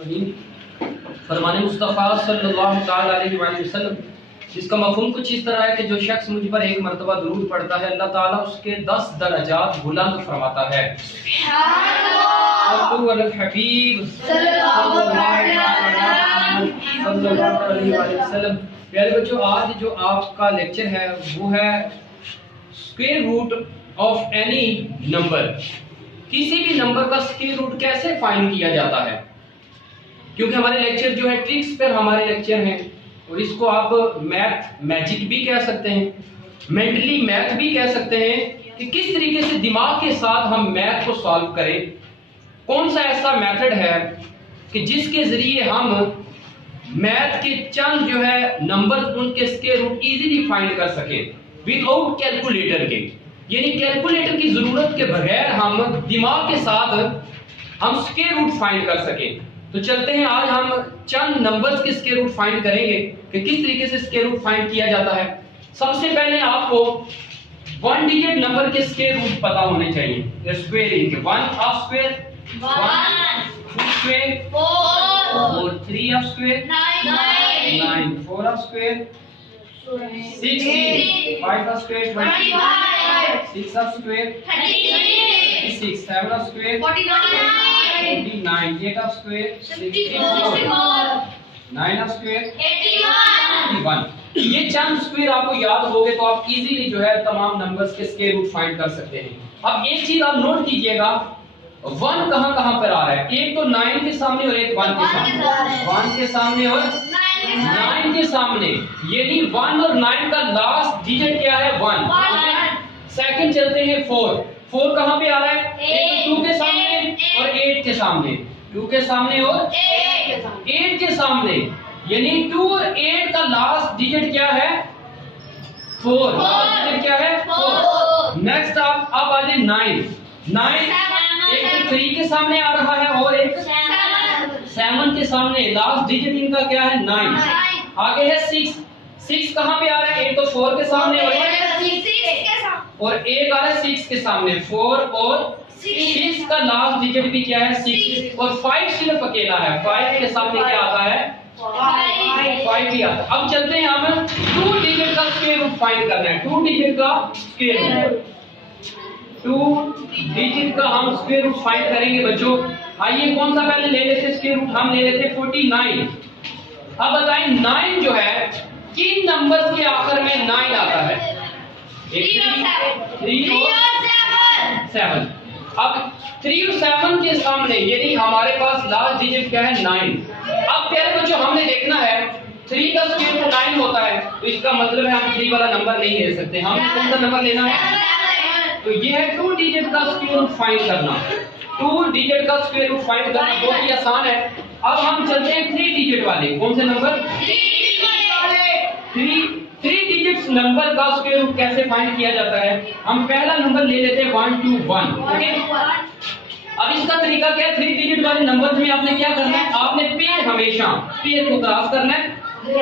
फरमान मुस्तफ़ा सल्लल्लाहु तआला अलैहि वसल्लम, जिसका मफ़हूम कुछ इस तरह है कि जो शख्स मुझ पर एक मरतबा दुरूद पढ़ता है, अल्लाह ताला उसके 10 दर्जात बुलंद फरमाता है। हबीब सल्लल्लाहु अलैहि वसल्लम। प्यारे बच्चों, आज जो आपका लेक्चर है वो है square root of any number. किसी भी नंबर का स्क्वायर रूट कैसे फाइंड किया जाता है, क्योंकि हमारे लेक्चर जो है ट्रिक्स पर हमारे लेक्चर हैं, और इसको आप मैथ मैजिक भी कह सकते हैं, मेंटली मैथ भी कह सकते हैं कि किस तरीके से दिमाग के साथ हम मैथ को सॉल्व करें। कौन सा ऐसा मेथड है कि जिसके जरिए हम मैथ के चंद जो है नंबर उनके स्क्वायर रूट इजीली फाइंड कर सकें विदाउट कैलकुलेटर के, यानी कैलकुलेटर की जरूरत के बगैर हम दिमाग के साथ हम स्क्वायर रूट फाइंड कर सकें। तो चलते हैं, आज हम चंद नंबर्स के स्क्वायर रूट फाइंड करेंगे कि किस तरीके से स्क्वायर रूट फाइंड किया जाता है। सबसे पहले आपको 1 डिजिट नंबर के स्क्वायर रूट पता होने चाहिए। स्क्वायरिंग के 1 of square 1, 2 square 4, 3 of square 9, 4 of square 16, 5 of square 25, 6 of square 36, 7 of square 49, 8 of square 64, 9 of square 81। ये चंद स्क्वायर आपको याद हो गए तो आप इजीली जो है तमाम नंबर्स के स्क्वायर रूट फाइंड कर सकते हैं। अब एक चीज आप नोट कीजिएगा, 1 कहां पर आ रहा है। एक तो 9 के सामने और एक 1 के सामने, 1 के सामने और 9 के सामने, यानी 1 और 9 का लास्ट डिजिट क्या है 1। सेकंड चलते हैं 4 कहां पे आ रहा है, एक तो 2 के सामने और 8 के सामने, 2 के सामने और 8 के सामने, यानी 2 और 8 का लास्ट डिजिट क्या है 4। लास्ट डिजिट क्या है 4। नेक्स्ट आप अब आ जाए 9 एक तो 3 के सामने आ रहा है और एक 7 के सामने, लास्ट डिजिट इनका क्या है 9। आगे है 6 कहां पे आ रहा है, एक तो 4 के सामने और एक आ रहा है 6 के सामने, 4 और 6 का लास्ट डिजिट भी क्या है 6, और 5 सिर्फ अकेला है, 5 के सामने क्या आता है 5 ही आता है। अब चलते हैं हम 2 डिजिट का स्क्वायर रूट फाइंड करना है। 2 डिजिट का स्क्वायर रूट, 2 डिजिट का हम स्क्वायर रूट फाइंड करेंगे बच्चों। आइए कौन सा पहले ले लेते स्क्वायर रूट, हम ले लेते 49। अब बताएं 9 जो है किन नंबर्स के आखिर में 9 आता है, 3 और 7। अब 3 और 7 के सामने यानी हमारे पास लास्ट डिजिट क्या है 9। अब प्यारे बच्चों हमने देखना है 3 का स्क्वायर रूट 9 होता है, तो इसका मतलब है हम 3 वाला नंबर नहीं ले सकते, हम कौन सा नंबर लेना है। तो ये है 2 डिजिट का स्क्वायर रूट फाइंड करना। 2 डिजिट का स्क्वायर रूट फाइंड करना बहुत ही आसान है। अब हम चलते हैं 3 डिजिट वाले, कौन से नंबर 3 डिजिट्स नंबर का स्क्वायर रूट कैसे फाइंड किया जाता है। हम पहला नंबर ले लेते हैं 1 2 1। ओके, अब इसका तरीका क्या है, 3 डिजिट वाले नंबर में आपने क्या करना है, आपने पेयर हमेशा पेयर को क्रॉस करना है।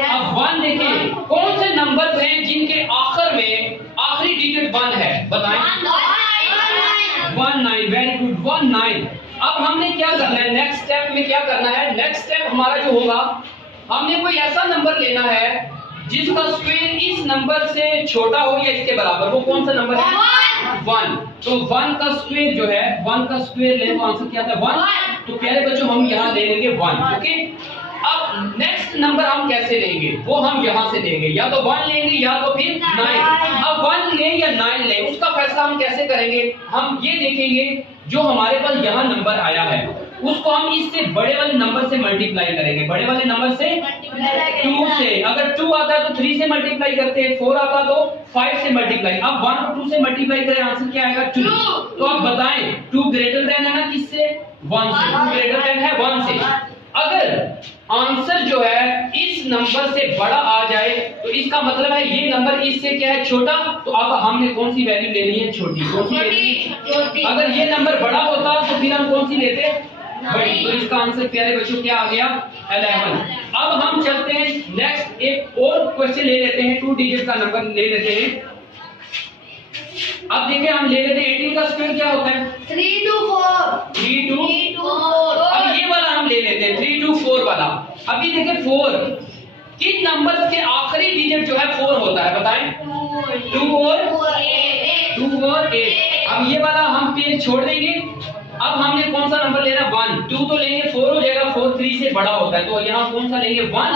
अब 1 देखिए कौन से नंबर हैं जिनके आखिर में आखिरी डिजिट 1 है, बताएं 1 9। Very good 1 9। अब हमने क्या करना है, नेक्स्ट स्टेप में क्या करना है, नेक्स्ट स्टेप हमारा जो होगा, हमने कोई ऐसा नंबर लेना है जिसका स्क्वायर इस नंबर से छोटा हो या इसके बराबर, वो कौन सा नंबर है 1। तो 1 का स्क्वायर जो है 1 का स्क्वायर ले तो आंसर क्या आता है 1। तो प्यारे बच्चों हम यहाँ ले लेंगे 1। ओके, अब नेक्स्ट नंबर हम कैसे लेंगे, वो हम यहाँ से लेंगे, या तो 1 लेंगे या तो फिर 9। अब 1 लें या 9 लें उसका फैसला हम कैसे करेंगे, हम ये देखेंगे जो हमारे पास यहाँ नंबर आया है उसको हम इससे बड़े वाले नंबर से मल्टीप्लाई करेंगे, बड़े वाले नंबर से 2 से। अगर 2 आता है तो 3 से मल्टीप्लाई करते हैं, 4 आता तो 5 से मल्टीप्लाई। अब 1 को 2 से मल्टीप्लाई करें आंसर क्या आएगा 2। तो आप बताएं 2 ग्रेटर देन है ना किससे 1 से, 2 ग्रेटर देन है 1 से। अगर आंसर जो है इस नंबर से बड़ा आ जाए तो इसका मतलब है ये नंबर इससे क्या है छोटा, तो अब हमने कौन सी वैल्यू लेनी है छोटी, कौन सी लेनी। अगर ये नंबर बड़ा होता तो फिर हम कौन सी लेते बड़ी, तो इसका आंसर प्यारे बच्चों क्या आ गया 11। अब हम चलते हैं नेक्स्ट एक और क्वेश्चन ले लेते हैं, 2 डिजिट का नंबर ले लेते हैं। अब देखिए हम ले लेते हैं 18 का स्क्वायर क्या होता है 3 to 4। 3 to 4। अब ये वाला हम ले लेते हैं 3 to 4 वाला। अभी देखिए 4 किन नंबर्स के आखिरी डिजिट जो है 4 होता है, बताएं? 2 और 8। अब ये वाला हम पेज छोड़ देंगे। अब हमने कौन सा नंबर लेना? 1। 2 तो लेंगे, 4 हो जाएगा, 4 3 से बड़ा होता है, तो यहाँ कौन सा लेंगे? 1।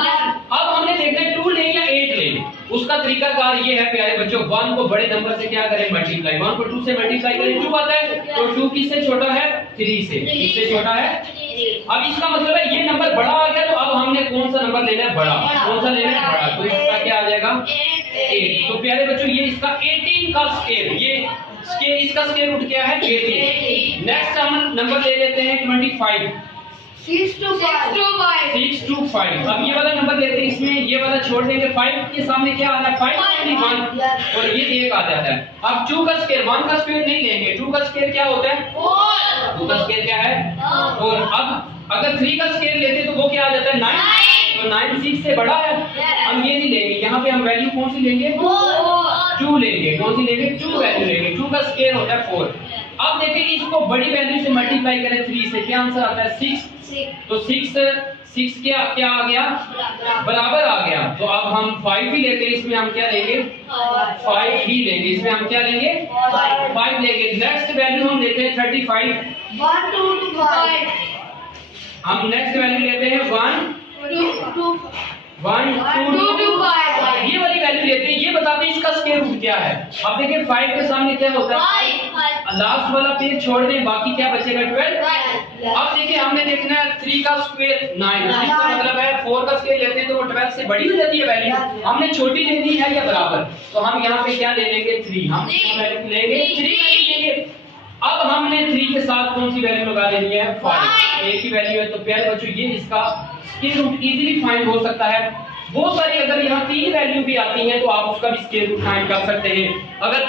अब हमने देखना है 2 लें या 8 लें। उसका तरीकाकार ये है प्यारे बच्चों, 1 को बड़े नंबर से क्या करें? मल्टीप्लाई। 1 को 2 से मल्टीप्लाई करें 2 आता है, तो 2 किससे छोटा है? 3 से। किससे छोटा है? अब इसका मतलब है ये नंबर बड़ा आ गया, तो अब हमने कौन सा नंबर लेना है? बड़ा। कौन सा लेना है? बड़ा। तो इसका क्या आ जाएगा? 8। तो प्यारे बच्चों ये इसका 18 का स्केयर, ये स्केयर, इसका स्केयर रूट क्या है? 18। नेक्स्ट हम नंबर ले लेते हैं 25। 6 to 5। 6 to 5। अब ये वाला नंबर लेते हैं, इसमें ये वाला छोड़ देंगे। 5 के सामने क्या आता है? 5 1 और ये 1 आ जाता है। अब 2 का स्केयर, 1 का स्केयर नहीं लेंगे। 2 का स्केयर क्या होता है? 4। 2 का स्केयर क्या है? 4। अब अगर 3 का स्केयर लेते तो वो क्या आ जाता है? 9। तो 9 6 से बड़ा है, हम ये नहीं लेंगे। यहाँ पे हम वैल्यू कौन सी लेंगे? 2 लेंगे। कौन सी लेंगे? 2 वैल्यू लेंगे। 2 का स्केयर होता है 4। अब देखिए इसको बड़ी वैल्यू से मल्टीप्लाई करें 3 से, क्या आंसर आता है? 6। तो 6 क्या आ गया? बराबर आ गया। तो अब हम 5 ही लेते हैं, इसमें हम क्या लेंगे? 5 ही लेंगे। इसमें हम क्या लेंगे? 5 लेंगे। नेक्स्ट वैल्यू हम लेते हैं 35। 1 2 to 5। हम नेक्स्ट वैल्यू लेते हैं 1 2 to 5। ये वाली वैल्यू लेते हैं। ये बताते हैं इसका स्क्वायर रूट क्या है। अब देखिए 5 के सामने क्या होता है? लास्ट वाला पेज छोड़ दें, बाकी क्या बचेगा? 12। अब देखिए हमने देखना है 3 का स्क्वायर 9। इसका मतलब है 4 का स्क्वायर लेते हैं तो वो 12 से बड़ी हो जाती है वैल्यू। हमने छोटी लेनी है या बराबर, तो हम यहाँ पे क्या ले लेंगे? 3। हम वैल्यू लेंगे 3 लेंगे। अब हमने 3 के साथ कौन सी वैल्यू लगा लेनी है? 5। एक ही वैल्यू है, तो प्यारे बच्चों ये इसका स्क्वायर रूट इजीली फाइंड हो सकता है। बहुत सारी अगर यहाँ 3 वैल्यू भी आती हैं तो आप उसका भी स्क्वायर रूट फाइंड कर सकते हैं। अगर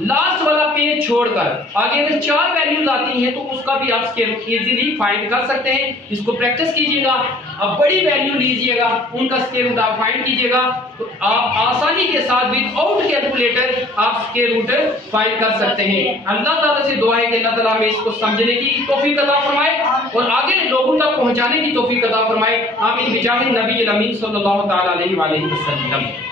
लास्ट वाला पेज छोड़कर आगे अगर 4 वैल्यूज आती हैं तो उसका भी आप स्क्वायर रूट इजीली फाइंड कर सकते हैं। इसको प्रैक्टिस कीजिएगा। अब बड़ी वैल्यू लीजिएगा, उनका स्क्वायर रूट आप फाइंड कीजिएगा, तो आप आसानी के साथ विदाउट कैलकुलेटर आप स्क्वायर रूट फाइंड कर सकते हैं। अल्लाह ताला से दुआ है कि अल्लाह ताला हमें इसको समझने की तौफीक अता फरमाए और आगे लोगों तक पहुंचाने की तौफीक अता फरमाए। आमीन बिजाहिन नबी अमीन सल्लल्लाहु तआला अलैहि वसल्लम।